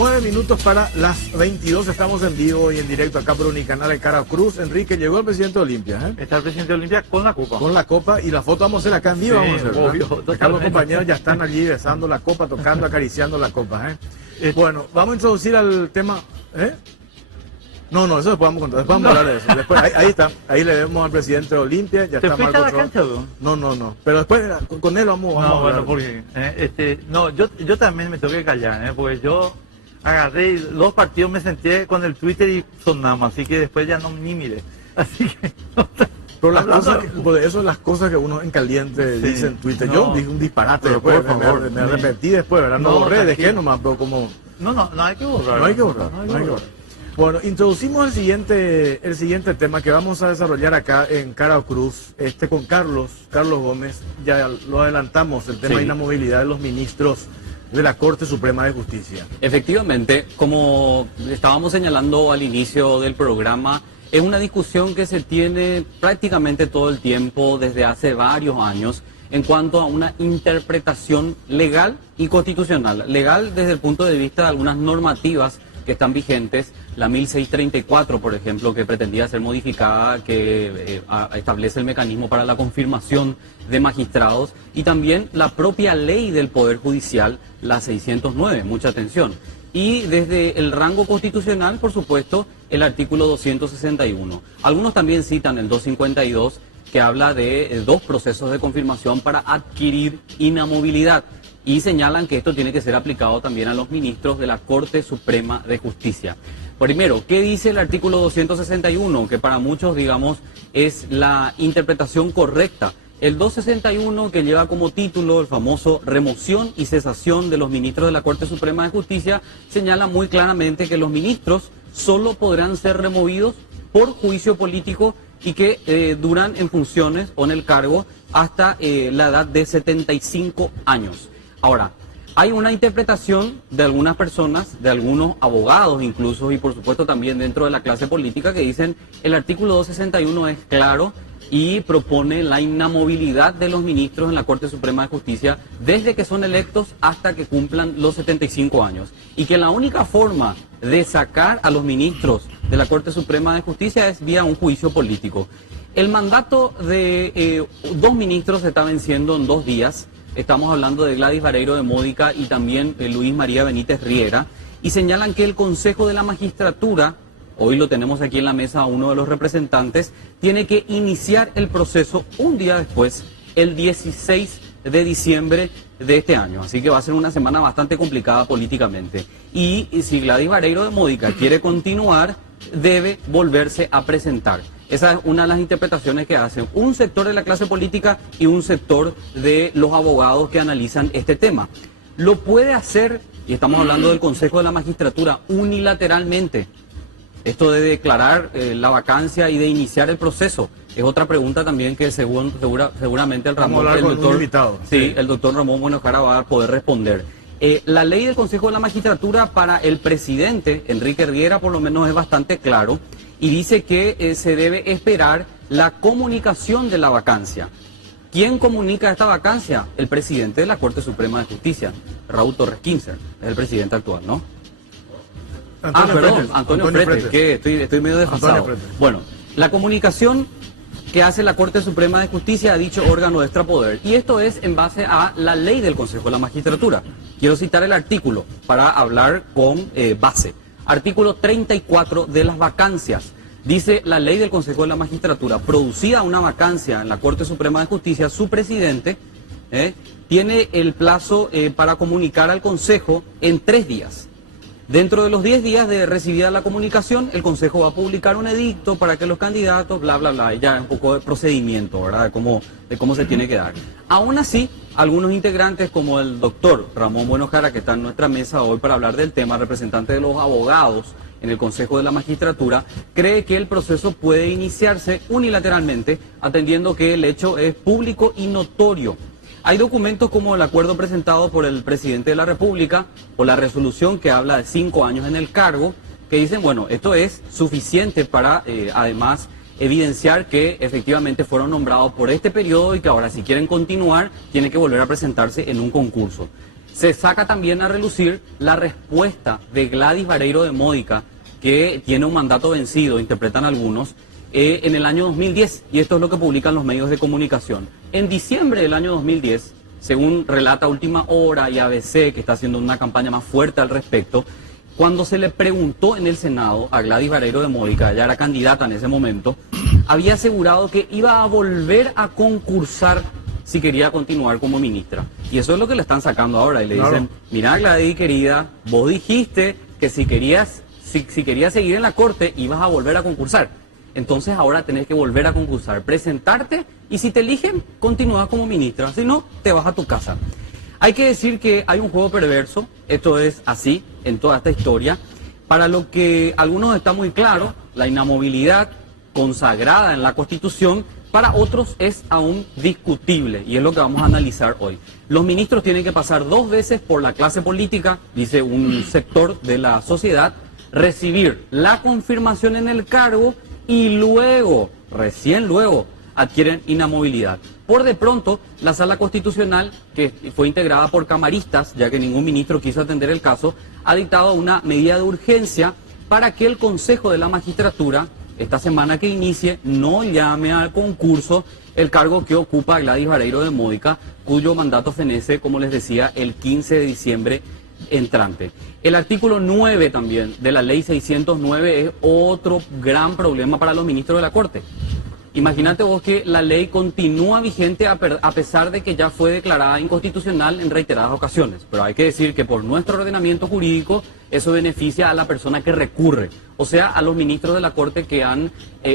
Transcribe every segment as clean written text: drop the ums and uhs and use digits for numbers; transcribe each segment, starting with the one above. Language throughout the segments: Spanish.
9 minutos para las 22, estamos en vivo y en directo acá por Unicanal de Caracruz. Enrique, llegó el presidente de Olimpia, ¿eh? Está el presidente de Olimpia con la copa. Con la copa y la foto vamos a hacer acá en vivo, Sí, vamos a hacer, obvio, acá los compañeros ya están allí besando la copa, tocando, acariciando la copa, ¿eh? Bueno, vamos a introducir al tema, ¿eh? No, eso después vamos a contar, después vamos a hablar de eso. Después, ahí está, ahí le vemos al presidente de Olimpia, ya ¿Te está fuiste a Marco la cancha, bro? No, pero después con él vamos a No, hablar. bueno, porque yo también me tengo que callar, porque yo agarré los partidos, me senté con el Twitter y sonamos, así que después ya no ni miré. Así que Pero las cosas, por eso las cosas que uno en caliente Sí, dice en Twitter, no, yo dije un disparate pero después, por favor, me arrepentí después, ¿verdad? No borré, tranquilo. dejé nomás, pero como... No hay que borrar. No hay que borrar. Bueno, introducimos el siguiente tema que vamos a desarrollar acá en Caracruz, con Carlos Gómez. Ya lo adelantamos, el tema de inamovilidad de los ministros de la Corte Suprema de Justicia. Efectivamente, como estábamos señalando al inicio del programa, es una discusión que se tiene prácticamente todo el tiempo desde hace varios años en cuanto a una interpretación legal y constitucional. Legal desde el punto de vista de algunas normativas que están vigentes, la 1634, por ejemplo, que pretendía ser modificada, que establece el mecanismo para la confirmación de magistrados, y también la propia ley del Poder Judicial, la 609, mucha atención. Y desde el rango constitucional, por supuesto, el artículo 261. Algunos también citan el 252, que habla de dos procesos de confirmación para adquirir inamovilidad. Y señalan que esto tiene que ser aplicado también a los ministros de la Corte Suprema de Justicia. Primero, ¿qué dice el artículo 261? Que para muchos, digamos, es la interpretación correcta. El 261, que lleva como título el famoso remoción y cesación de los ministros de la Corte Suprema de Justicia, señala muy claramente que los ministros solo podrán ser removidos por juicio político y que duran en funciones o en el cargo hasta la edad de 75 años. Ahora, hay una interpretación de algunas personas, de algunos abogados incluso, y por supuesto también dentro de la clase política, que dicen el artículo 261 es claro y propone la inamovilidad de los ministros en la Corte Suprema de Justicia desde que son electos hasta que cumplan los 75 años. Y que la única forma de sacar a los ministros de la Corte Suprema de Justicia es vía un juicio político. El mandato de dos ministros se está venciendo en 2 días. Estamos hablando de Gladys Vareiro de Módica y también Luis María Benítez Riera, y señalan que el Consejo de la Magistratura, hoy lo tenemos aquí en la mesa a uno de los representantes, tiene que iniciar el proceso un día después, el 16 de diciembre de este año. Así que va a ser una semana bastante complicada políticamente. Y si Gladys Vareiro de Módica quiere continuar, debe volverse a presentar. Esa es una de las interpretaciones que hacen un sector de la clase política y un sector de los abogados que analizan este tema. Lo puede hacer, y estamos hablando del Consejo de la Magistratura, unilateralmente. Esto de declarar la vacancia y de iniciar el proceso es otra pregunta también que seguramente el doctor Ramón Bueno Jara va a poder responder. La ley del Consejo de la Magistratura para el presidente Enrique Riera por lo menos es bastante claro y dice que se debe esperar la comunicación de la vacancia. ¿Quién comunica esta vacancia? El presidente de la Corte Suprema de Justicia, Raúl Torres Quinzer, es el presidente actual, ¿no? Antonio Fretes, que estoy medio desfasado. Bueno, la comunicación que hace la Corte Suprema de Justicia a dicho órgano de extrapoder. Y esto es en base a la ley del Consejo de la Magistratura. Quiero citar el artículo para hablar con base. Artículo 34 de las vacancias. Dice la ley del Consejo de la Magistratura, producida una vacancia en la Corte Suprema de Justicia, su presidente tiene el plazo para comunicar al Consejo en 3 días. Dentro de los 10 días de recibida la comunicación, el Consejo va a publicar un edicto para que los candidatos, bla, bla, bla, y ya un poco de procedimiento, ¿verdad? De cómo se tiene que dar. Aún así, algunos integrantes como el doctor Ramón Bueno Jara, que está en nuestra mesa hoy para hablar del tema, representante de los abogados en el Consejo de la Magistratura, cree que el proceso puede iniciarse unilateralmente, atendiendo que el hecho es público y notorio. Hay documentos como el acuerdo presentado por el presidente de la República o la resolución que habla de 5 años en el cargo, que dicen, bueno, esto es suficiente para, además, evidenciar que efectivamente fueron nombrados por este periodo y que ahora si quieren continuar, tienen que volver a presentarse en un concurso. Se saca también a relucir la respuesta de Gladys Vareiro de Módica, que tiene un mandato vencido, interpretan algunos, en el año 2010, y esto es lo que publican los medios de comunicación. En diciembre del año 2010, según relata Última Hora y ABC, que está haciendo una campaña más fuerte al respecto, cuando se le preguntó en el Senado a Gladys Vareiro de Módica, ella era candidata en ese momento, había asegurado que iba a volver a concursar si quería continuar como ministra. Y eso es lo que le están sacando ahora. Y le dicen, mira Gladys querida, vos dijiste que si querías seguir en la corte ibas a volver a concursar. Entonces ahora tenés que volver a concursar, presentarte y si te eligen, continúas como ministra. Si no, te vas a tu casa. Hay que decir que hay un juego perverso, esto es así en toda esta historia. Para lo que algunos está muy claro, la inamovilidad consagrada en la Constitución, para otros es aún discutible y es lo que vamos a analizar hoy. Los ministros tienen que pasar 2 veces por la clase política, dice un sector de la sociedad, recibir la confirmación en el cargo y luego, recién luego, adquieren inamovilidad. Por de pronto, la Sala Constitucional, que fue integrada por camaristas, ya que ningún ministro quiso atender el caso, ha dictado una medida de urgencia para que el Consejo de la Magistratura, esta semana que inicie, no llame al concurso el cargo que ocupa Gladys Vareiro de Módica, cuyo mandato fenece, como les decía, el 15 de diciembre entrante. El artículo 9 también de la ley 609 es otro gran problema para los ministros de la Corte. Imagínate vos que la ley continúa vigente a pesar de que ya fue declarada inconstitucional en reiteradas ocasiones. Pero hay que decir que por nuestro ordenamiento jurídico eso beneficia a la persona que recurre, o sea, a los ministros de la Corte que han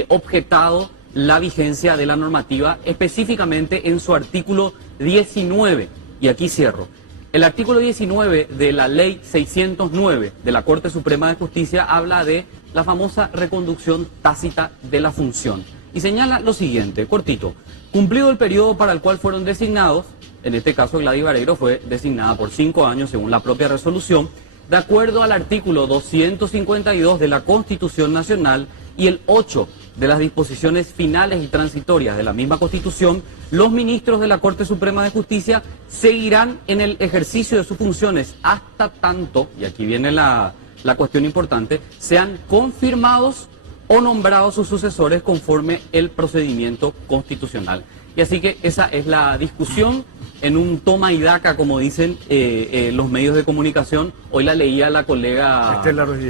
objetado la vigencia de la normativa, específicamente en su artículo 19. Y aquí cierro. El artículo 19 de la ley 609 de la Corte Suprema de Justicia habla de la famosa reconducción tácita de la función. Y señala lo siguiente, cortito: cumplido el periodo para el cual fueron designados, en este caso Gladys Vareiro fue designada por 5 años según la propia resolución, de acuerdo al artículo 252 de la Constitución Nacional y el 8 de las disposiciones finales y transitorias de la misma Constitución, los ministros de la Corte Suprema de Justicia seguirán en el ejercicio de sus funciones hasta tanto, y aquí viene la cuestión importante, sean confirmados o nombrados sus sucesores conforme el procedimiento constitucional. Y así que esa es la discusión en un toma y daca, como dicen los medios de comunicación. Hoy la leía la colega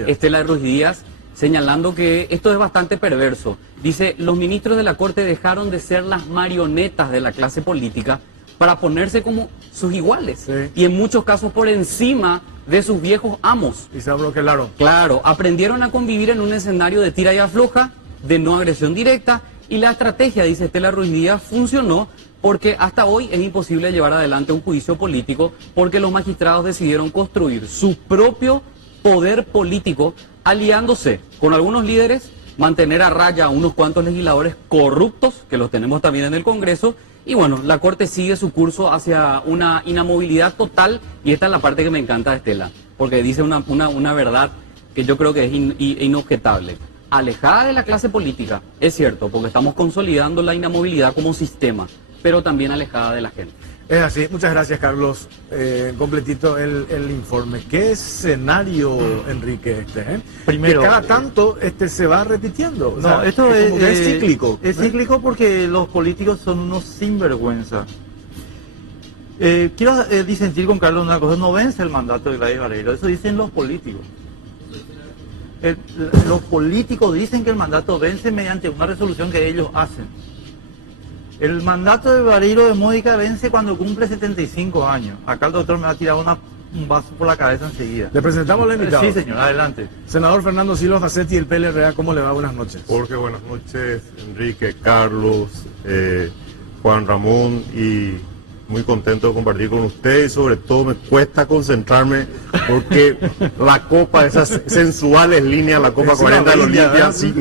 Estela Ruiz Díaz, señalando que esto es bastante perverso. Dice, los ministros de la Corte dejaron de ser las marionetas de la clase política para ponerse como sus iguales. Sí. Y en muchos casos por encima de sus viejos amos. Y se abroquelaron. Claro, aprendieron a convivir en un escenario de tira y afloja, de no agresión directa, y la estrategia, dice Estela Ruiz Díaz, funcionó porque hasta hoy es imposible llevar adelante un juicio político porque los magistrados decidieron construir su propio poder político aliándose con algunos líderes, mantener a raya a unos cuantos legisladores corruptos, que los tenemos también en el Congreso. Y bueno, la Corte sigue su curso hacia una inamovilidad total, y esta es la parte que me encanta de Estela, porque dice una verdad que yo creo que es inobjetable. Alejada de la clase política, es cierto, porque estamos consolidando la inamovilidad como sistema, pero también alejada de la gente. Es así, muchas gracias Carlos, completito el informe. ¿Qué escenario, Enrique, Primero, que cada tanto se va repitiendo? O sea, esto es cíclico. Es cíclico porque los políticos son unos sinvergüenza. Quiero disentir con Carlos una cosa, no vence el mandato de Gladys Vareiro, eso dicen los políticos. Los políticos dicen que el mandato vence mediante una resolución que ellos hacen. El mandato de Vareiro de Módica vence cuando cumple 75 años. Acá el doctor me va a tirar un vaso por la cabeza enseguida. Le presentamos al invitado. Sí, señor, adelante. Senador Fernando Silva Facetti, del PLRA, ¿cómo le va? Buenas noches. Jorge, buenas noches. Enrique, Carlos, Juan Ramón, y muy contento de compartir con ustedes. Sobre todo me cuesta concentrarme porque la copa, esas sensuales líneas, la copa 40 de los Olimpia, sí,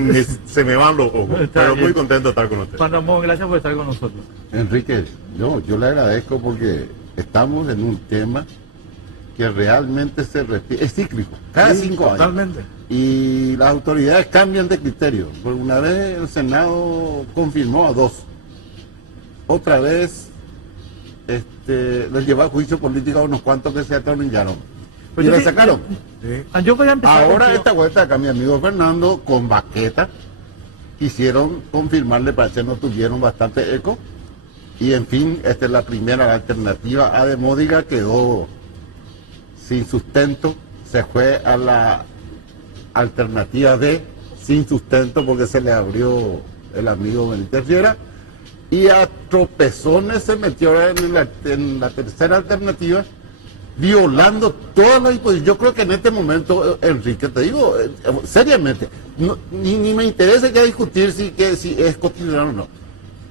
se me van los ojos. Pero muy contento de estar con ustedes. Juan Ramón, gracias por estar con nosotros. Enrique, yo le agradezco porque estamos en un tema que realmente se repite, es cíclico, cada 5 años. Totalmente. Y las autoridades cambian de criterio. Por una vez el Senado confirmó a 2. Otra vez les llevó a juicio político a unos cuantos que se atornillaron. Pues Y yo le sí- sacaron. Yo voy a empezar Ahora contigo. esta vuelta acá mi amigo Fernando con Baqueta quisieron confirmarle, parece que no tuvieron bastante eco. Y en fin, esta es la primera alternativa. A de Módiga quedó sin sustento, se fue a la alternativa D sin sustento porque se le abrió el amigo Benítez Riera. Y a tropezones se metió en la tercera alternativa, violando todas las disposiciones. Yo creo que en este momento, Enrique, te digo seriamente, ni me interesa ya discutir si es constitucional o no.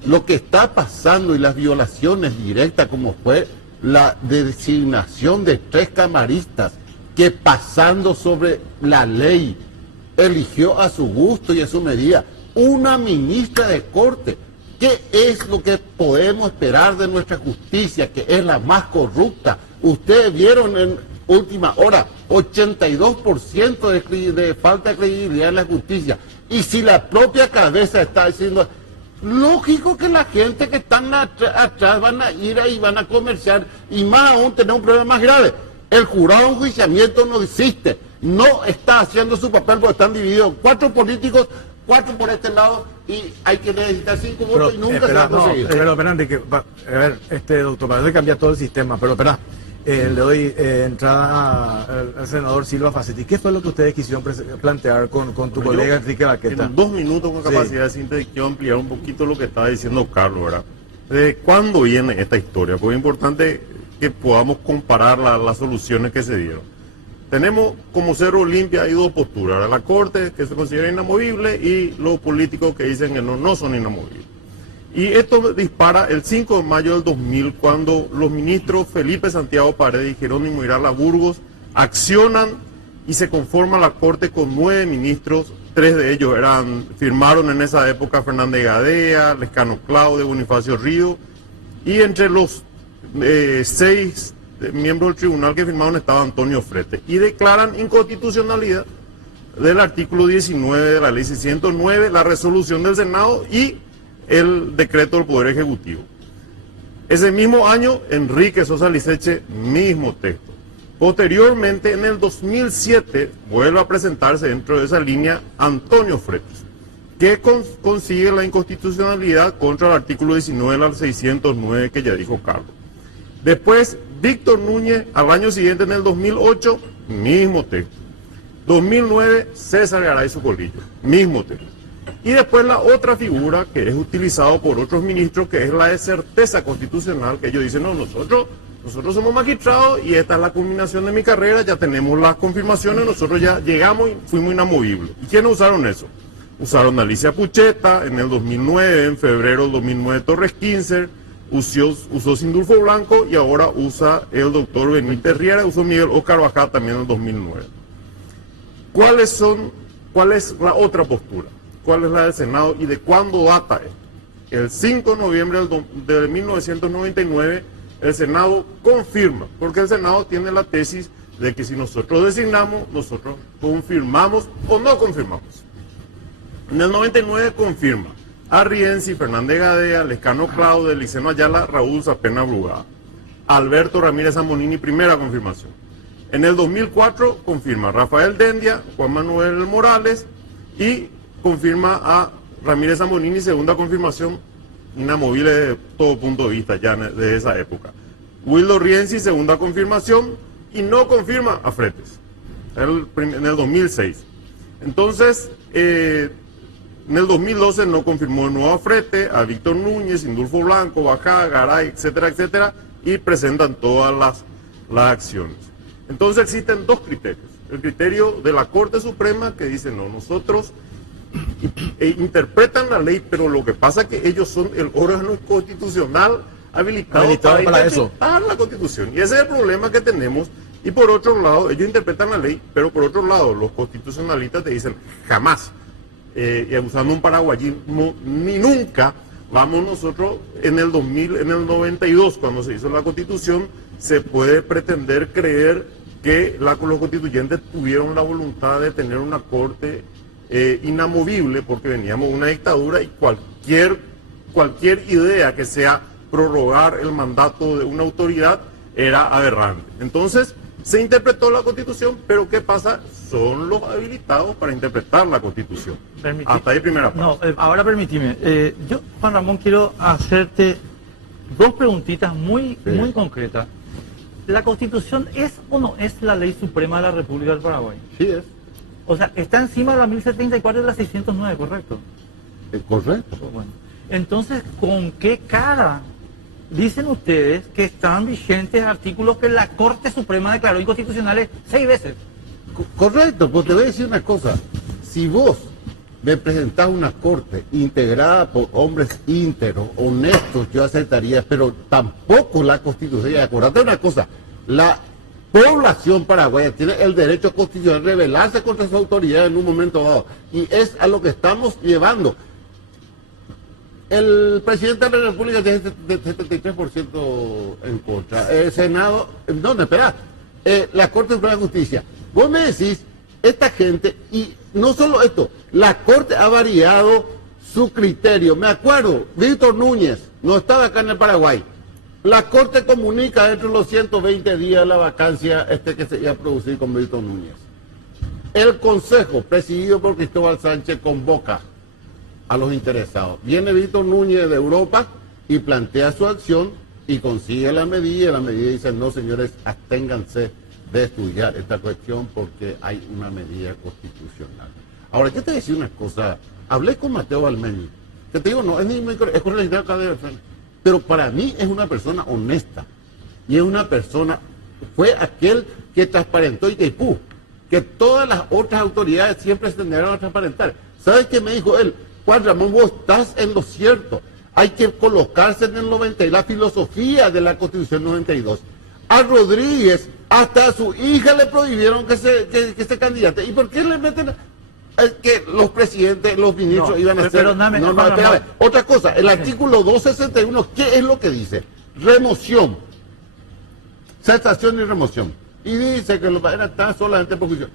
Lo que está pasando y las violaciones directas, como fue la designación de 3 camaristas que pasando sobre la ley eligió a su gusto y a su medida una ministra de corte. ¿Qué es lo que podemos esperar de nuestra justicia, que es la más corrupta? Ustedes vieron en última hora 82% de falta de credibilidad en la justicia. Y si la propia cabeza está diciendo, lógico que la gente que están atrás van a ir ahí, van a comerciar, y más aún tener un problema más grave. El jurado de enjuiciamiento no existe, no está haciendo su papel porque están divididos 4 políticos, 4 por este lado, y hay que necesitar 5 votos y nunca se va a conseguir. Pero espera, Enrique, a ver, doctor, parece que cambia todo el sistema, pero espera, le doy entrada al senador Silva Facetti. ¿Qué fue lo que ustedes quisieron plantear con tu colega Enrique Baqueta? En 2 minutos con capacidad de síntesis quiero ampliar un poquito lo que estaba diciendo Carlos, ¿verdad? ¿De cuándo viene esta historia? Porque es importante que podamos comparar las soluciones que se dieron. Tenemos como Cerro Olimpia hay 2 posturas, ¿verdad? La Corte, que se considera inamovible, y los políticos que dicen que no son inamovibles. Y esto dispara el 5 de mayo del 2000, cuando los ministros Felipe Santiago Paredes y Jerónimo Irala Burgos accionan y se conforma la Corte con 9 ministros. 3 de ellos firmaron en esa época Fernández Gadea, Lescano Claudio, Bonifacio Río, y entre los 6 miembros del tribunal que firmaron estaba Antonio Frete, y declaran inconstitucionalidad del artículo 19 de la ley 609, la resolución del Senado y el decreto del Poder Ejecutivo. Ese mismo año, Enrique Sosa Liceche, mismo texto. Posteriormente, en el 2007, vuelve a presentarse dentro de esa línea Antonio Fretes, que consigue la inconstitucionalidad contra el artículo 19 de la 609 que ya dijo Carlos. Después, Víctor Núñez, al año siguiente, en el 2008, mismo texto. 2009, César Garay Socolillo, mismo texto. Y después la otra figura que es utilizado por otros ministros, que es la de certeza constitucional, que ellos dicen, no, nosotros somos magistrados y esta es la culminación de mi carrera, ya tenemos las confirmaciones, nosotros ya llegamos y fuimos inamovibles. ¿Y quiénes usaron eso? Usaron a Alicia Pucheta en el 2009, en febrero del 2009 Torres Quincer, usó Sindulfo Blanco y ahora usa el doctor Benítez Riera, usó Miguel Óscar Bajá también en el 2009. ¿Cuál es la otra postura? ¿Cuál es la del Senado y de cuándo data esto? El 5 de noviembre de 1999 el Senado confirma, porque el Senado tiene la tesis de que si nosotros designamos, nosotros confirmamos o no confirmamos. En el 99 confirma a Rienzi, Fernández Gadea, Lescano Claudio, Eliseno Ayala, Raúl Zapena Brugada. Alberto Ramírez Zamonini, primera confirmación. En el 2004 confirma a Rafael Dendia, Juan Manuel Morales y confirma a Ramírez Zamonini, segunda confirmación, inamovible de todo punto de vista ya de esa época. Wildo Rienzi, segunda confirmación, y no confirma a Fretes en el 2006. Entonces, en el 2012 no confirmó de nuevo a Frete, a Víctor Núñez, Sindulfo Blanco, Bajá, Garay, etcétera, etcétera, y presentan todas las acciones. Entonces existen 2 criterios. El criterio de la Corte Suprema, que dice, no, nosotros interpretan la ley, pero lo que pasa es que ellos son el órgano constitucional habilitado para interpretar la Constitución. Y ese es el problema que tenemos. Y por otro lado, ellos interpretan la ley, pero por otro lado, los constitucionalistas te dicen, jamás, y usando un paraguayismo, ni nunca, vamos nosotros en el 92, cuando se hizo la Constitución, se puede pretender creer que los constituyentes tuvieron la voluntad de tener una corte inamovible, porque veníamos de una dictadura y cualquier idea que sea prorrogar el mandato de una autoridad era aberrante. Entonces, se interpretó la Constitución, pero ¿qué pasa? Son los habilitados para interpretar la Constitución. Hasta ahí primera parte. No, ahora permíteme. Yo, Juan Ramón, quiero hacerte dos preguntitas muy concretas. ¿La Constitución es o no es la ley suprema de la República del Paraguay? Sí es. O sea, está encima de la 1074 y de la 609, ¿correcto? Correcto. Bueno, entonces, ¿con qué cara dicen ustedes que están vigentes artículos que la Corte Suprema declaró inconstitucionales 6 veces? Correcto, pues te voy a decir una cosa. Si vos me presentás una corte integrada por hombres íntegros, honestos, yo aceptaría, pero tampoco la Constitución. Y acordate una cosa, la población paraguaya tiene el derecho constitucional de rebelarse contra su autoridad en un momento dado. Y es a lo que estamos llevando. El presidente de la República tiene 73% en contra. El Senado, no, espera. La Corte Suprema de Justicia. Vos me decís, esta gente, y no solo esto, la Corte ha variado su criterio. Me acuerdo, Víctor Núñez no estaba acá en el Paraguay. La Corte comunica dentro de los 120 días la vacancia que se iba a producir con Víctor Núñez. El Consejo, presidido por Cristóbal Sánchez, convoca a los interesados. Viene Víctor Núñez de Europa y plantea su acción y consigue la medida. La medida dice, no señores, absténganse de estudiar esta cuestión porque hay una medida constitucional. Ahora, yo te voy a decir una cosa. Hablé con Mateo Balmeni, que te digo, no, es correligionario acá de frente, pero para mí es una persona honesta y es una persona, fue aquel que transparentó Itaipú, que todas las otras autoridades siempre se tendrían a transparentar. ¿Sabes qué me dijo él? Juan Ramón, vos estás en lo cierto. Hay que colocarse en el 90 y la filosofía de la Constitución 92. A Rodríguez, hasta a su hija le prohibieron que se candidate. ¿Y por qué le meten que los presidentes, los ministros iban a ser? Espérame. Otra cosa, el artículo 261, ¿qué es lo que dice? Remoción. Cesación y remoción. Y dice que está solamente por juicio.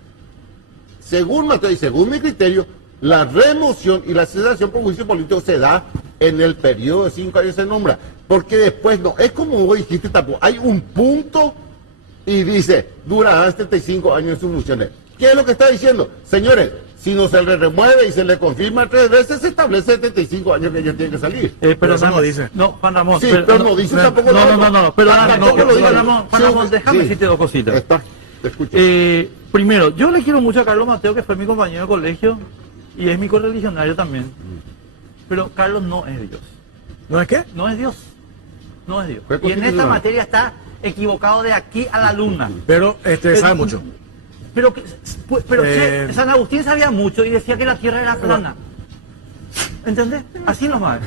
Según Mateo y según mi criterio, la remoción y la cesación por juicio político se da en el periodo de 5 años se nombra, porque después no, es como vos dijiste tampoco, hay un punto y dice, durarán 75 años en sus funciones. ¿Qué es lo que está diciendo? Señores, si no se le remueve y se le confirma 3 veces, se establece 75 años que ellos tienen que salir. Pero eso no dice. No, Juan Ramón. Sí, pero no dice tampoco. No, pero Juan Ramón, déjame decirte dos cositas. Te escucho. Primero, yo le quiero mucho a Carlos Mateo, que fue mi compañero de colegio, y es mi correligionario también. Pero Carlos no es Dios. ¿No es qué? No es Dios. No es Dios. Fue Y en esta materia está equivocado de aquí a la luna. Pero sabe mucho. Pero San Agustín sabía mucho y decía que la tierra era plana. ¿Entendés? Así nomás.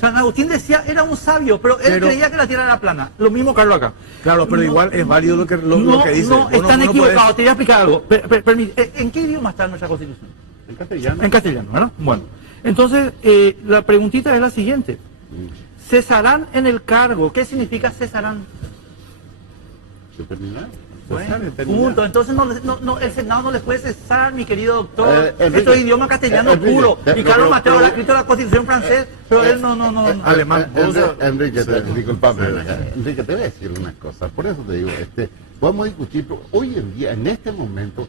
San Agustín decía, era un sabio, pero él creía que la tierra era plana. Lo mismo Carlos acá. Claro, pero igual es válido lo que dice. No, están equivocados. Te voy a explicar algo. ¿En qué idioma está nuestra Constitución? En castellano. En castellano, ¿verdad? Bueno. Entonces, la preguntita es la siguiente. ¿Cesarán en el cargo? ¿Qué significa cesarán? Bueno, punto. Entonces el Senado no les puede cesar, mi querido doctor. Esto es idioma castellano puro. Y Carlos Mateo ha escrito la Constitución francés, pero él no. Alemán. Enrique, disculpame. Enrique, te voy a decir una cosa. Por eso te digo, vamos a discutir, pero hoy en día, en este momento,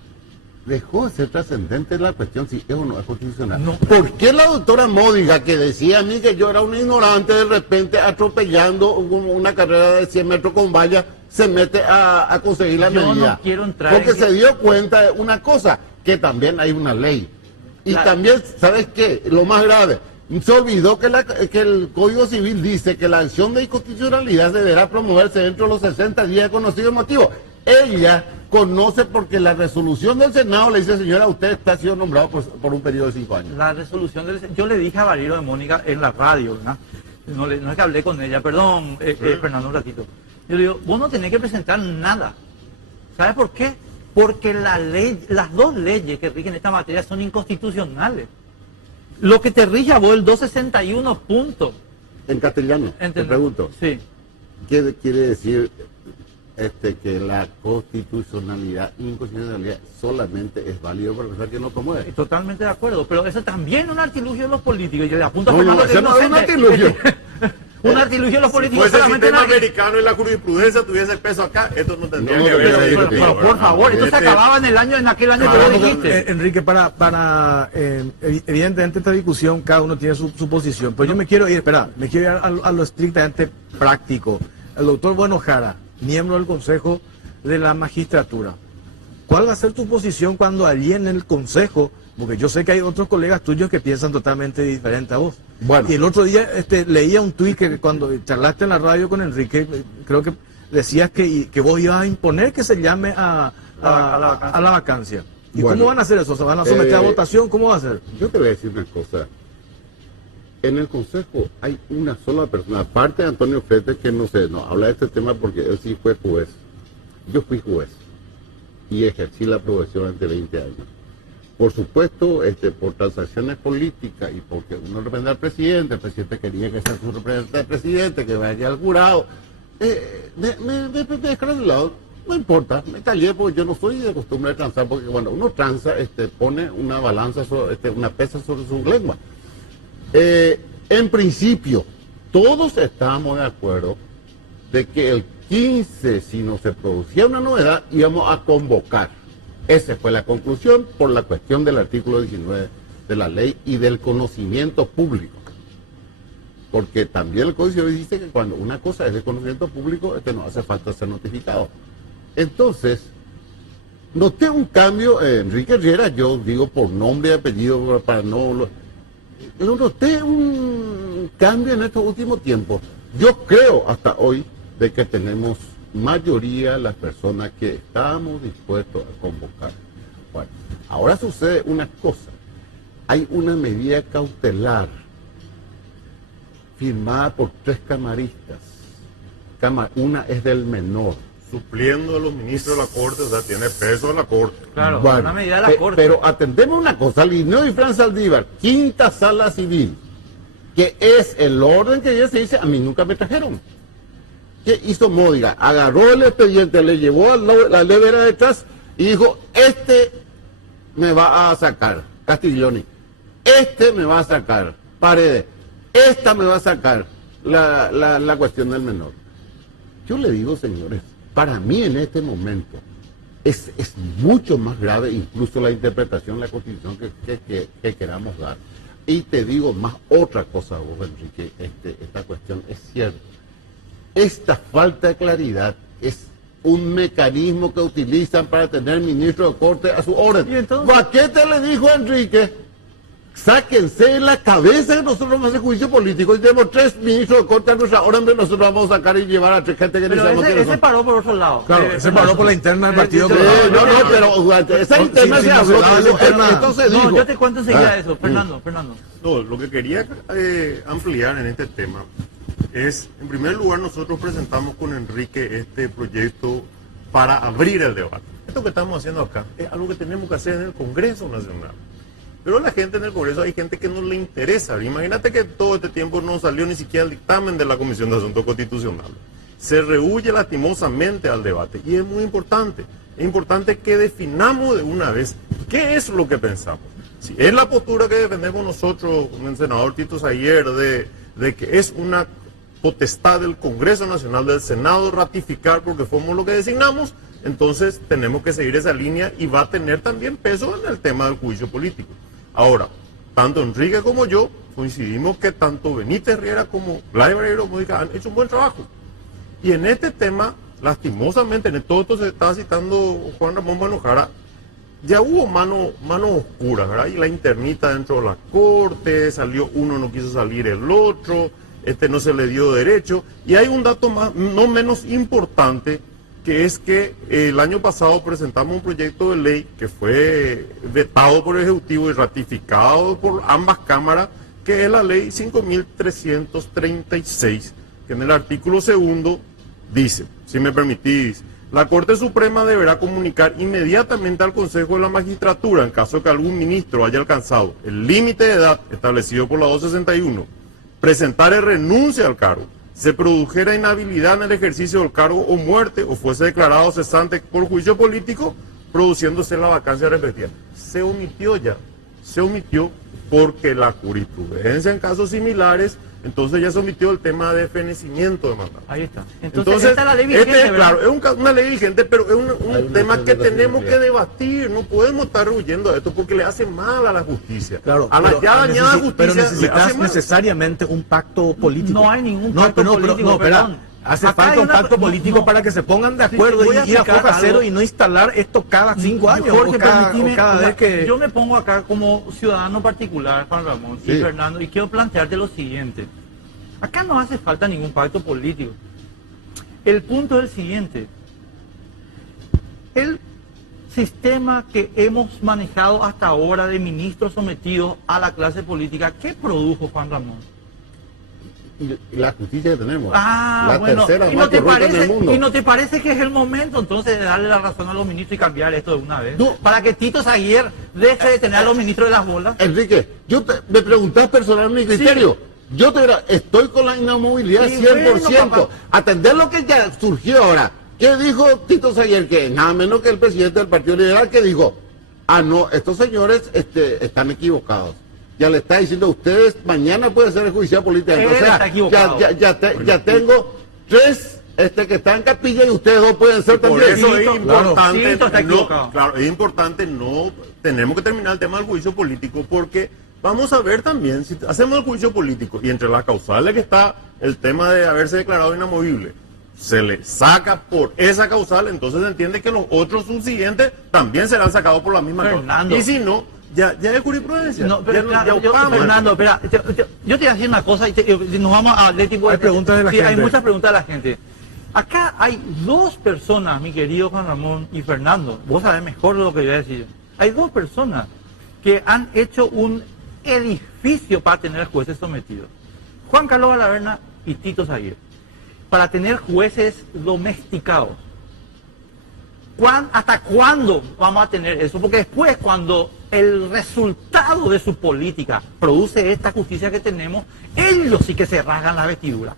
dejó de ser trascendente la cuestión si es o no es constitucional. No. ¿Por qué la doctora Módiga, que decía a mí que yo era un ignorante, de repente atropellando una carrera de 100 metros con valla, se mete a conseguir la medida? Yo no quiero entrar porque se dio cuenta de una cosa, que también hay una ley. Y también, ¿sabes qué? Lo más grave, se olvidó que el Código Civil dice que la acción de inconstitucionalidad deberá promoverse dentro de los 60 días de conocido motivo. Ella conoce porque la resolución del Senado le dice, señora, usted está siendo nombrado por un periodo de 5 años. La resolución yo le dije a Barilo de Mónica en la radio, ¿verdad? No es que hablé con ella, perdón, Fernando, un ratito. Yo le digo, vos no tenés que presentar nada. ¿Sabes por qué? Porque las dos leyes que rigen esta materia son inconstitucionales. Lo que te rige a vos, el 261, punto. En castellano, te pregunto. Sí. ¿Qué quiere decir que la constitucionalidad, inconstitucionalidad solamente es válido para pensar que no promueve? Totalmente de acuerdo, pero eso también es un artilugio de los políticos. Yo le apunto a No, Fernando ese no es un artilugio. Un artilugio de los Si políticos fuese el solamente sistema en la- americano y la jurisprudencia tuviese el peso acá, esto no tendría No, que no ver. tendría que ver. Pero por favor, esto se acababa en aquel año que vos dijiste. Enrique, evidentemente esta discusión cada uno tiene su posición, pero yo me quiero ir a lo estrictamente práctico. El doctor Bueno Jara, miembro del Consejo de la Magistratura, ¿cuál va a ser tu posición cuando allí en el Consejo, porque yo sé que hay otros colegas tuyos que piensan totalmente diferente a vos? Bueno. Y el otro día leía un tuit que cuando charlaste en la radio con Enrique, creo que decías que vos ibas a imponer que se llame a la vacancia. ¿Y Bueno, cómo van a hacer eso? ¿Se van a someter a votación? ¿Cómo va a ser? Yo te voy a decir una cosa. En el Consejo hay una sola persona, aparte de Antonio Fete, que no habla de este tema porque él sí fue juez. Yo fui juez y ejercí la profesión durante 20 años. Por supuesto, por transacciones políticas y porque uno representa al presidente, el presidente quería que sea su representante del presidente, que vaya al jurado. Me dejaron de lado, no importa, me callé porque yo no soy de costumbre de transar, porque cuando uno tranza, pone una balanza, una pesa sobre su lengua. En principio, todos estábamos de acuerdo de que el 15, si no se producía una novedad, íbamos a convocar. Esa fue la conclusión por la cuestión del artículo 19 de la ley y del conocimiento público. Porque también el Código Civil dice que cuando una cosa es de conocimiento público, no hace falta ser notificado. Entonces, noté un cambio, Enrique Riera, yo digo por nombre y apellido, para no... noté un cambio en estos últimos tiempos. Yo creo hasta hoy de que tenemos mayoría las personas que estábamos dispuestos a convocar. Bueno, ahora sucede una cosa. Hay una medida cautelar firmada por 3 camaristas. Una es del menor. Supliendo a los ministros de la Corte, o sea, tiene peso en la Corte. Claro, Bueno, una medida de la Corte. Pero atendemos una cosa, Linneo y Fran Saldívar, quinta sala civil, que es el orden que ya se dice, a mí nunca me trajeron. ¿Qué hizo Módiga? Agarró el expediente, le llevó a la levera detrás y dijo, me va a sacar, Castiglioni, me va a sacar, Paredes, esta me va a sacar la cuestión del menor. Yo le digo, señores, para mí en este momento es mucho más grave incluso la interpretación de la Constitución que queramos dar. Y te digo más otra cosa, vos, Enrique, esta cuestión es cierta. Esta falta de claridad es un mecanismo que utilizan para tener ministro de Corte a su orden. ¿Y entonces? Baqueta le dijo a Enrique, sáquense en la cabeza que nosotros vamos a hacer juicio político y tenemos 3 ministros de Corte a nuestra orden, nosotros vamos a sacar y llevar a 3 gente que ni Pero sabemos quiénes ese son. paró por otro lado. Claro, se paró por la interna del partido. Pero durante esa interna sí, se no habló, se daba la interna. entonces dijo. No, yo te cuento enseguida Ah, eso. Fernando. No, lo que quería ampliar en este tema es, en primer lugar, nosotros presentamos con Enrique este proyecto para abrir el debate. Esto que estamos haciendo acá es algo que tenemos que hacer en el Congreso Nacional. Pero la gente en el Congreso, hay gente que no le interesa. Imagínate que todo este tiempo no salió ni siquiera el dictamen de la Comisión de Asuntos Constitucionales. Se rehúye lastimosamente al debate. Y es muy importante. Es importante que definamos de una vez qué es lo que pensamos. Si es la postura que defendemos nosotros, el senador Tito Sayer, de que es una potestad del Congreso Nacional, del Senado, ratificar porque fuimos lo que designamos, entonces tenemos que seguir esa línea y va a tener también peso en el tema del juicio político. Ahora, tanto Enrique como yo coincidimos que tanto Benítez Riera como Gladys Barreiro Módica han hecho un buen trabajo. Y en este tema, lastimosamente, en todo esto se estaba citando Juan Ramón Manojara, ya hubo mano oscura, ¿verdad? Y la internita dentro de la Corte, salió uno, no quiso salir el otro, no se le dio derecho. Y hay un dato más, no menos importante, que es que el año pasado presentamos un proyecto de ley que fue vetado por el Ejecutivo y ratificado por ambas cámaras, que es la ley 5.336, que en el artículo 2 dice, si me permitís, la Corte Suprema deberá comunicar inmediatamente al Consejo de la Magistratura, en caso que algún ministro haya alcanzado el límite de edad establecido por la 261, presentar renuncia al cargo, se produjera inhabilidad en el ejercicio del cargo o muerte, o fuese declarado cesante por juicio político, produciéndose la vacancia respectiva. Se omitió porque la jurisprudencia en casos similares Entonces ya se omitió el tema de fenecimiento de mandato. Ahí está. Entonces, esta es la ley vigente, este es, ¿verdad? claro, es una ley vigente, pero es Hay un una tema que acción de tenemos que responsabilidad. debatir. No podemos estar huyendo de esto porque le hace mal a la justicia. Claro, a la pero ya dañada justicia pero le hace necesitas mal. necesariamente un pacto político. No hay ningún pacto político, espera. perdón. Hace Acá falta hay un una- pacto político no. para que se pongan de Sí, acuerdo te voy a y ir a explicar foja cero algo. y no instalar esto cada 5 años Jorge, o cada permitime, vez que... yo me pongo acá como ciudadano particular, Juan Ramón y Sí. Fernando, y quiero plantearte lo siguiente. Acá no hace falta ningún pacto político. El punto es el siguiente. El sistema que hemos manejado hasta ahora de ministros sometidos a la clase política, ¿qué produjo, Juan Ramón? La justicia que tenemos. Ah, la bueno, tercera ¿y más no, te corrupta parece, del mundo. ¿y no te parece que es el momento entonces de darle la razón a los ministros y cambiar esto de una vez? No. Para que Tito Saguier deje de tener a los ministros de las bolas. Enrique, me preguntás personal mi criterio. Yo estoy con la inamovilidad Sí, 100%. bueno, papá. Atender lo que ya surgió ahora. ¿Qué dijo Tito Saguier? Que nada menos que el presidente del Partido Liberal que dijo, no, estos señores están equivocados. Ya le está diciendo a ustedes, mañana puede ser enjuiciado políticamente. Él está equivocado. Ya tengo 3 que están en capilla y ustedes 2 pueden ser Por también. eso es Tito, importante, Tito está equivocado. claro, es importante tenemos que terminar el tema del juicio político porque vamos a ver también, si hacemos el juicio político y entre las causales que está el tema de haberse declarado inamovible, se le saca por esa causal, entonces se entiende que los otros subsiguientes también serán sacados por la misma Fernando. causa. Y si no, ya es jurisprudencia. No, pero ya, claro, ya optamos. Fernando, espera, yo te voy a decir una cosa y nos vamos a Atlético. Hay preguntas de la Sí, hay gente. muchas preguntas de la gente. Acá hay 2 personas, mi querido Juan Ramón y Fernando, vos sabés mejor lo que voy a decir. Hay 2 personas que han hecho un edificio para tener jueces sometidos. Juan Carlos Valaverna y Tito Saguier. Para tener jueces domesticados. ¿Hasta cuándo vamos a tener eso? Porque después, cuando el resultado de su política produce esta justicia que tenemos, ellos sí que se rasgan la vestidura.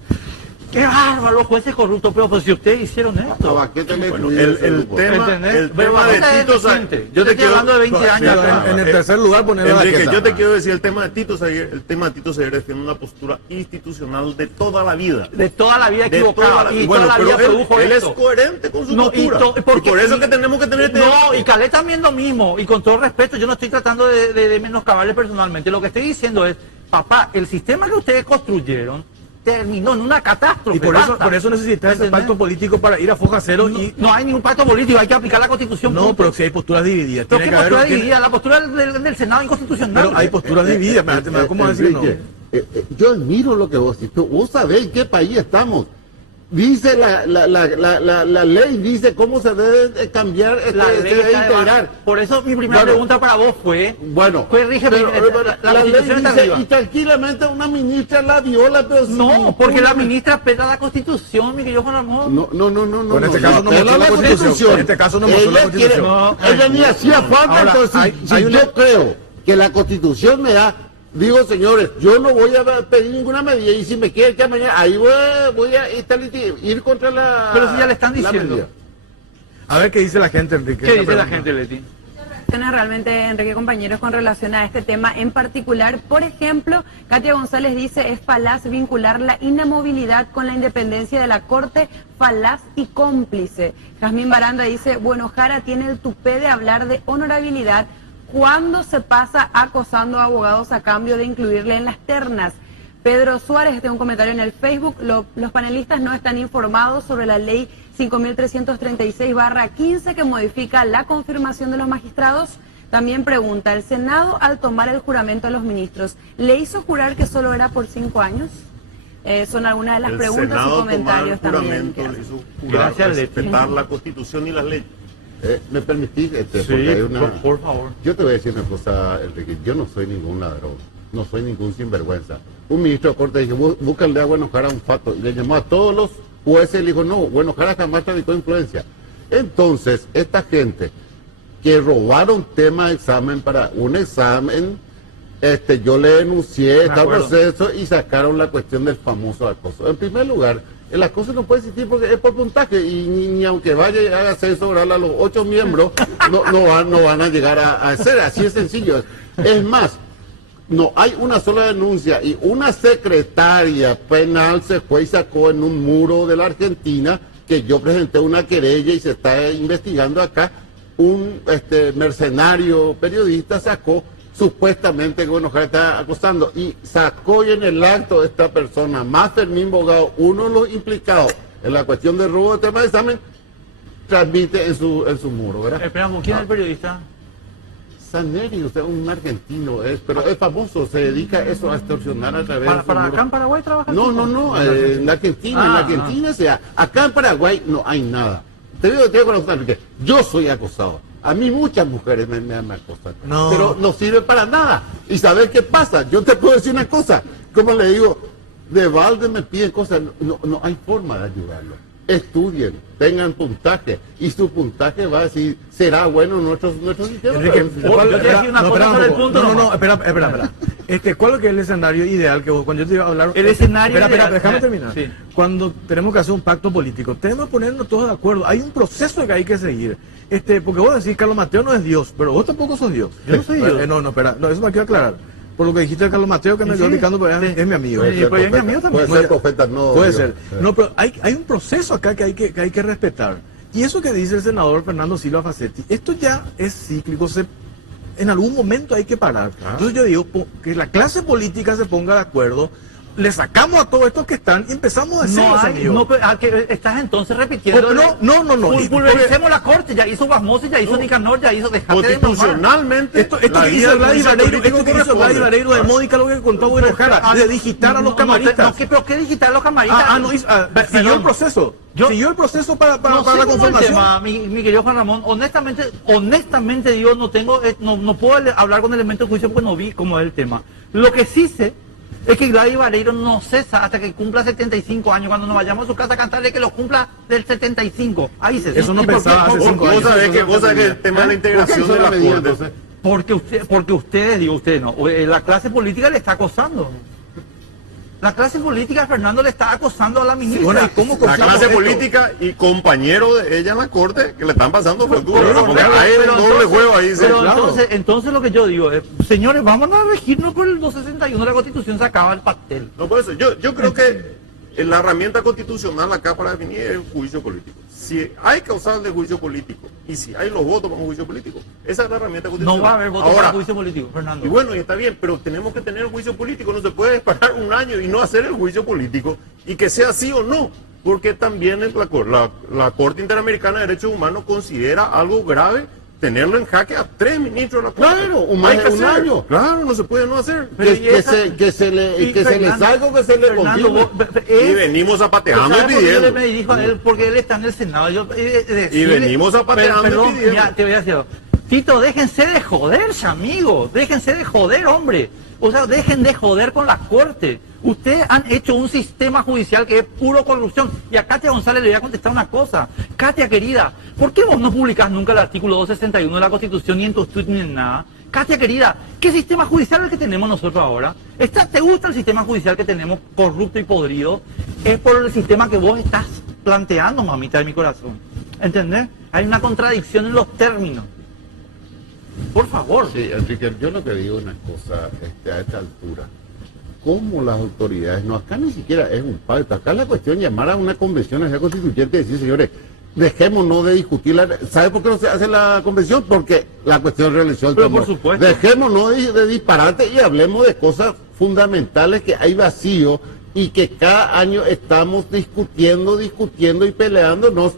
¡Qué bárbaro, los jueces corruptos! Pero pues si ustedes hicieron esto. Baqueta le Bueno, incluye ese el grupo. tema ¿Entendés? Pero de Baqueta es Tito reciente. Saguier. Yo te estoy hablando de 20 años Pero acá. en el tercer lugar ponerlo a la Enrique, quieta. yo te quiero decir el tema de Tito Saguier. El tema de Tito Saguier defiende una postura institucional de toda la vida. De toda la vida De equivocada. Y bueno, toda la pero vida produjo él es esto. coherente con su No, postura. Y por eso que tenemos que tener este No, y Calé también lo mismo. Y con todo respeto, yo no estoy tratando de menoscabarle personalmente. Lo que estoy diciendo es, papá, el sistema que ustedes construyeron terminó en una catástrofe. Y por eso necesitas ese ¿Entendés? pacto político para ir a foja cero y... No hay ningún pacto político, hay que aplicar la Constitución. No, punto. pero si hay posturas divididas. Pero Tiene ¿qué que haber... postura tiene- dividida? La postura del Senado inconstitucional. Pero hay posturas divididas. ¿Cómo decir no? Enrique, yo admiro lo que vos dices. Vos sabés en qué país estamos. Dice la ley, dice cómo se debe cambiar, La se ley debe está de integrar. base. Por eso mi primera Bueno, pregunta para vos fue, Bueno, rige pero, la la ley Constitución está dice, arriba. y tranquilamente una ministra la viola, pero No, porque la ministra apela a la Constitución, mi querido Juan Ramón. No. En este caso no apela mostró a la Constitución. En este caso no mostró la Ella quiere- Constitución. Ella ni hacía falta, Ahora, entonces hay si una- yo creo que la Constitución me da, digo señores, yo no voy a pedir ninguna medida y si me quiere que mañana, ahí voy a ir contra la... Pero si ya le están la diciendo. medida. A ver qué dice la gente, Enrique. ¿Qué Esa dice la pregunta. gente, Leti? Reacciones realmente, Enrique, compañeros, con relación a este tema en particular. Por ejemplo, Katia González dice, es falaz vincular la inamovilidad con la independencia de la Corte, falaz y cómplice. Jazmín Baranda dice, bueno, Jara tiene el tupé de hablar de honorabilidad cuando se pasa acosando a abogados a cambio de incluirle en las ternas. Pedro Suárez tiene un comentario en el Facebook, los panelistas no están informados sobre la ley 5.336/15 que modifica la confirmación de los magistrados. También pregunta, ¿el Senado al tomar el juramento a los ministros le hizo jurar que solo era por 5 años? Son algunas de las El preguntas Senado y comentarios tomar el también. juramento, le hizo jurar Gracias, Leti. respetar la Constitución y las leyes. ¿Me permitís? Porque hay una... por favor. Yo te voy a decir una cosa, Enrique, yo no soy ningún ladrón, no soy ningún sinvergüenza. Un ministro de Corte dijo, búscale a Bueno Jara un fato, y le llamó a todos los jueces y le dijo, no, Bueno Jara jamás traficó influencia. Entonces, esta gente que robaron tema de examen para un examen, yo le denuncié, está el acuerdo. proceso y sacaron la cuestión del famoso acoso. En primer lugar, el acoso no puede existir porque es por puntaje y ni aunque vaya y haga censo oral a los 8 miembros, no van a llegar a ser así de sencillo. Es más, no hay una sola denuncia y una secretaria penal se fue y sacó en un muro de la Argentina que yo presenté una querella y se está investigando acá. Un mercenario periodista sacó supuestamente que bueno, que está acosando y sacó y en el acto de esta persona, más Fermín Bogado, uno de los implicados en la cuestión del robo de tema de examen, transmite en su muro, ¿verdad? Esperamos, ¿quién es el periodista? Saneri, usted es un argentino, pero es famoso, se dedica a eso, a extorsionar a través de ¿Para acá en Paraguay trabaja? No, en Argentina, o sea, acá en Paraguay no hay nada. Te digo con usted, yo soy acosado. A mí muchas mujeres me acosan, pero no sirve para nada. ¿Y sabes qué pasa? Yo te puedo decir una cosa, como le digo, de balde me piden cosas, no hay forma de ayudarlo. Estudien, tengan puntaje, y su puntaje va a decir, será bueno nuestro sistema. Enrique, yo te decía una cosa sobre el punto. No, espera. ¿Cuál es que es el escenario ideal que vos, cuando yo te iba a hablar? El escenario Espera, ideal. déjame terminar. Sí. Cuando tenemos que hacer un pacto político, tenemos que ponernos todos de acuerdo. Hay un proceso que hay que seguir. Porque vos decís, Carlos Mateo no es Dios, pero vos tampoco sos Dios. Yo no soy Dios. Espera, eso me quiero aclarar. Por lo que dijiste de Carlos Mateo, que me quedó indicando, pues es mi amigo. Sí, pues es mi amigo también. Puede ser profeta, no. Puede Dios. ser. No, pero hay un proceso acá que hay que respetar. Y eso que dice el senador Fernando Silva Facetti, esto ya es cíclico, en algún momento hay que parar. Entonces yo digo que la clase política se ponga de acuerdo, le sacamos a todos estos que están y empezamos a decir que estás entonces repitiendo. No. Pulvericemos la corte, ya hizo Basmosi, ya hizo Nicanor, ya hizo dejate de mamar. Constitucionalmente, Esto que hizo Gladys Vareiro de Mónica, lo que contó Bueno Jara, de digitar a los camaristas. ¿Pero qué digitar a los camaristas? Siguió el proceso. Siguió el proceso para la conformación. Mi querido Juan Ramón, honestamente digo, no puedo hablar con elementos de juicio porque no vi cómo es el tema. Lo que sí sé es que Gladys Vareiro no cesa hasta que cumpla 75 años. Cuando nos vayamos a su casa a cantarle que los cumpla del 75. Ahí cesa. Eso no pensaba hace 5 años. Vos sabés que el tema de la integración de la Corte. Porque ustedes no. La clase política le está acosando. La clase política, Fernando, le está acosando a la ministra. Bueno, ¿y cómo La clase política y compañero de ella en la Corte que le están pasando factura. Porque hay un doble juego ahí. Pero entonces lo que yo digo es, señores, vamos a regirnos por el 261 de la Constitución, se acaba el pastel. No, por eso, yo creo que la herramienta constitucional acá para definir es el juicio político. Si hay causal de juicio político y si hay los votos para un juicio político, esa es la herramienta constitucional. No va a haber votos para juicio político, Fernando. Y bueno, y está bien, pero tenemos que tener el juicio político. No se puede esperar un año y no hacer el juicio político y que sea sí o no. Porque también la Corte Interamericana de Derechos Humanos considera algo grave tenerlo en jaque a 3 ministros de la Corte. Claro, un año. Claro, no se puede no hacer. Que se le salga o que se le confirme. Y venimos zapateando y pidiendo. Yo me dirijo a él porque él está en el Senado. Y venimos zapateando y pidiendo. Ya, te voy a decir algo. Tito, déjense de joderse, amigo. Déjense de joder, hombre. O sea, dejen de joder con la Corte. Ustedes han hecho un sistema judicial que es puro corrupción. Y a Katia González le voy a contestar una cosa. Katia, querida, ¿por qué vos no publicás nunca el artículo 261 de la Constitución, ni en tus tweets, ni en nada? Katia, querida, ¿qué sistema judicial es el que tenemos nosotros ahora? ¿Te gusta el sistema judicial que tenemos corrupto y podrido? Es por el sistema que vos estás planteando, mamita de mi corazón. ¿Entendés? Hay una contradicción en los términos. Por favor. Sí, Enrique, yo lo que digo es una cosa a esta altura. ¿Cómo las autoridades? No, acá ni siquiera es un pacto. Acá la cuestión es llamar a una convención constituyente y decir, señores, dejémonos de discutir. ¿Sabe por qué no se hace la convención? Porque la cuestión de reelección. Pero por supuesto. Dejémonos de disparate y hablemos de cosas fundamentales, que hay vacío y que cada año estamos discutiendo y peleándonos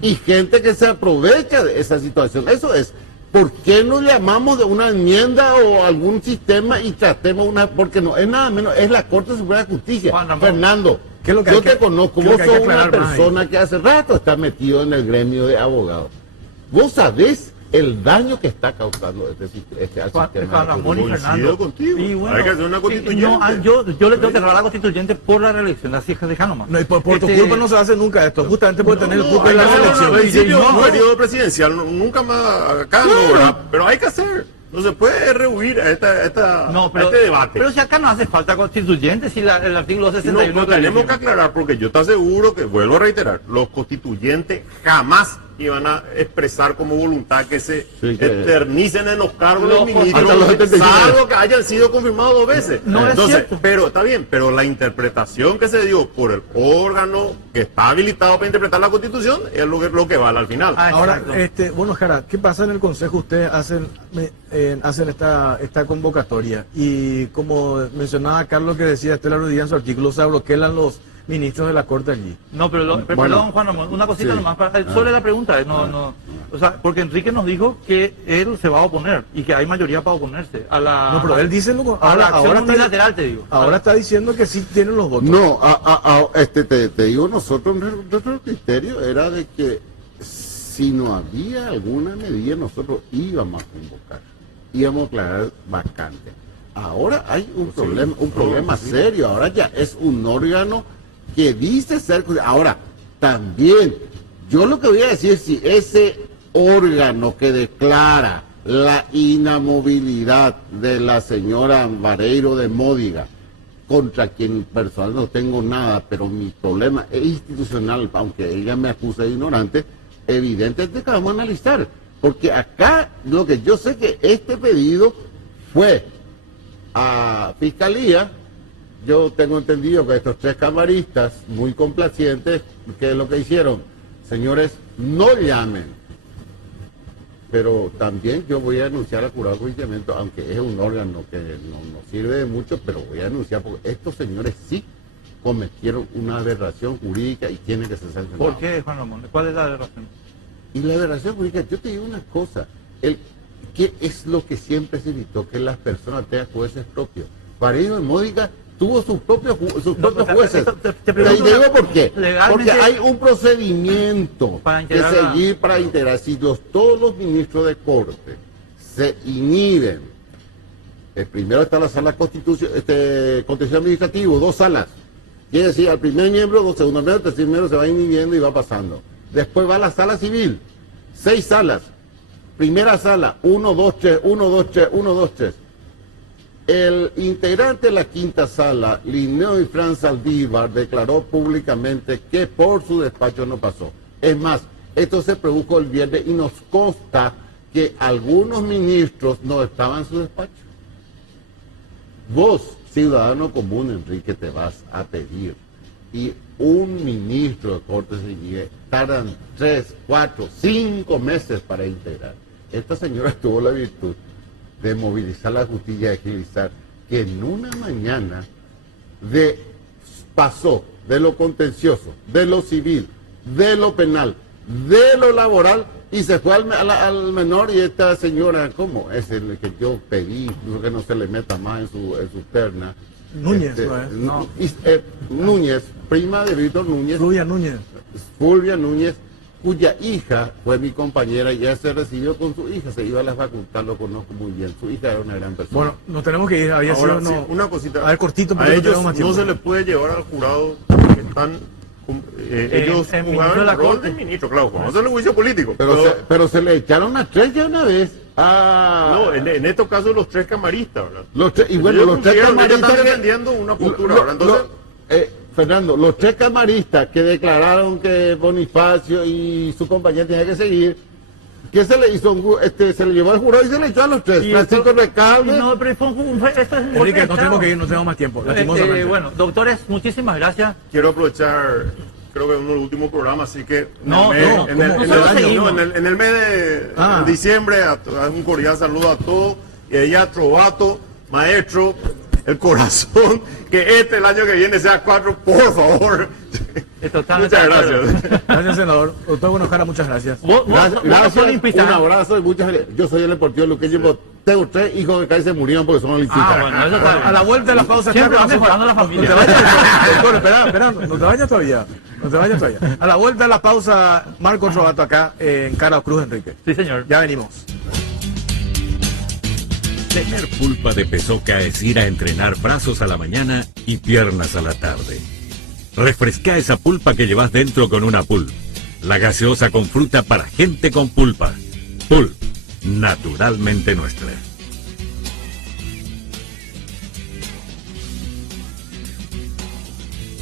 y gente que se aprovecha de esa situación. Eso es. ¿Por qué no llamamos de una enmienda o algún sistema y tratemos porque no es nada menos, es la Corte Suprema de Justicia? Fernando, yo te conozco, vos sos una persona que hace rato está metido en el gremio de abogados. Vos sabés el daño que está causando este sistema. Juan Ramón y Fernando. Contigo. Y bueno, hay que hacer una constituyente. Yo le tengo que cerrar la constituyente por la reelección, así es que deja nomás. No, y por tu culpa no se hace nunca esto, justamente por tener el culpa de la Al reelección. principio de un periodo presidencial, nunca más acá, ¿verdad? Pero hay que hacer. No se puede rehuir a este debate. Pero si acá no hace falta constituyente, si el artículo 61... No tenemos que aclarar, porque yo estoy seguro que, vuelvo a reiterar, los constituyentes jamás y van a expresar como voluntad que se Sí, que- eternicen en los cargos Los de hasta los ministros, 75. salvo que hayan sido confirmados 2 veces. No es Entonces, cierto. pero está bien, pero la interpretación que se dio por el órgano que está habilitado para interpretar la Constitución es lo que vale al final. Ah, Ahora, exacto. bueno, Jara, ¿qué pasa en el Consejo? Ustedes hacen esta convocatoria y como mencionaba Carlos que decía Estela Rodríguez en su artículo, se abroquelan los ministros de la Corte allí. No, pero Bueno. perdón, Juan Ramón, una cosita Sí. nomás sobre la pregunta. O sea, porque Enrique nos dijo que él se va a oponer y que hay mayoría para oponerse a la. No, pero él dice a la acción unilateral, te digo. ahora está diciendo que sí tienen los votos. No, te digo, nosotros, nuestro criterio era de que si no había alguna medida, nosotros íbamos a convocar, íbamos a aclarar vacante. Ahora hay un problema serio, ahora ya es un órgano que dice ser. Ahora, también, yo lo que voy a decir es si ese órgano que declara la inamovilidad de la señora Vareiro de Módiga, contra quien personal no tengo nada, pero mi problema es institucional, aunque ella me acusa de ignorante, evidentemente que vamos a analizar, porque acá lo que yo sé que este pedido fue a Fiscalía. Yo tengo entendido que estos 3 camaristas, muy complacientes, ¿qué es lo que hicieron? Señores, no llamen. Pero también yo voy a anunciar al jurado de enjuiciamiento, aunque es un órgano que no sirve de mucho, pero voy a anunciar porque estos señores sí cometieron una aberración jurídica y tienen que ser sancionados. ¿Por qué, Juan Ramón? ¿Cuál es la razón? Y la aberración jurídica, yo te digo una cosa, ¿qué es lo que siempre se evitó? Que las personas tengan jueces propios. Vareiro de Módiga tuvo sus propios jueces. te Te pregunto digo una- por qué. legalmente- Porque hay un procedimiento Para que integrar la- seguir para integrar. Si todos los ministros de corte se inhiben, primero está la sala constitución administrativo, 2 salas. Quiere decir, al primer miembro, 2 segundos miembros, tercer miembro se va inhibiendo y va pasando. Después va a la sala civil, 6 salas. Primera sala, 1, 2, 3, 1, 2, 3, 1, 2, 3. El integrante de la 5ª sala, Linneo y Fran Saldívar, declaró públicamente que por su despacho no pasó. Es más, esto se produjo el viernes y nos consta que algunos ministros no estaban en su despacho. Vos, ciudadano común, Enrique, te vas a pedir y un ministro de Corte Civil tardan 3, 4, 5 meses para integrar. Esta señora tuvo la virtud de movilizar la justicia, de agilizar, que en una mañana pasó de lo contencioso, de lo civil, de lo penal, de lo laboral, y se fue al menor. Y esta señora, ¿cómo? Es el que yo pedí, incluso que no se le meta más en su terna. Núñez, ¿no es? No. Núñez, prima de Víctor Núñez, Rubia Núñez. Fulvia Núñez, cuya hija fue mi compañera y ya se recibió con su hija, se iba a la facultad, lo conozco muy bien, su hija era una gran persona. Bueno, nos tenemos que ir, había Ahora, sido sí, una cosita. A ver, cortito, a porque no ellos tenemos más no tiempo. se les puede llevar al jurado porque están. Ellos en ministro jugaban de la el rol Corte. de ministro, claro, como hacer el juicio político. pero se le echaron a 3 ya una vez. No, en estos casos los 3 camaristas, ¿verdad? Y bueno, Ellos los 3 cumplieron, ellos camaristas están que- defendiendo una postura, ¿verdad? Entonces, Fernando, los 3 camaristas que declararon que Bonifacio y su compañera tenían que seguir, ¿qué se le hizo? Se le llevó al jurado y se le echó a los 3. Y Francisco esto- Recalde. No, pero esto es un Enrique, golpe nos de tenemos que ir, Estado. no tenemos más tiempo, lastimosamente. Bueno, doctores, muchísimas gracias. quiero aprovechar, creo que es uno de los últimos programas, así que No, en el mes- no, en el- ¿cómo? en Nosotros el año, seguimos. no, en el mes de Ah. diciembre, a un cordial saludo a todos, y ella, Trovato, maestro, el corazón, que el año que viene sea 4, por favor. Totalmente Muchas de acuerdo. gracias. Gracias, senador. Doctor Buenojara, muchas gracias. Vos Gracias, sos olimpista, un ¿no? abrazo y muchas felicidades. Yo soy el deportivo Luqueño, tengo 3 hijos que casi se murieron porque son olimpistas. Ah, bueno, eso está bien. A la vuelta de la pausa. Siempre va Carlos, mejorando la No te familia. vayas, doctor, espera, no te vayas todavía. No te vayas todavía. A la vuelta de la pausa, Marco Trovato acá en Cara Cruz, Enrique. Sí, señor. Ya venimos. Tener pulpa de pesoca es ir a entrenar brazos a la mañana y piernas a la tarde. Refresca esa pulpa que llevas dentro con una Pulp. La gaseosa con fruta para gente con pulpa. Pulp, naturalmente nuestra.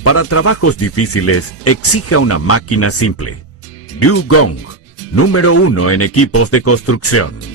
Para trabajos difíciles, exija una máquina simple. Liu Gong, número 1 en equipos de construcción.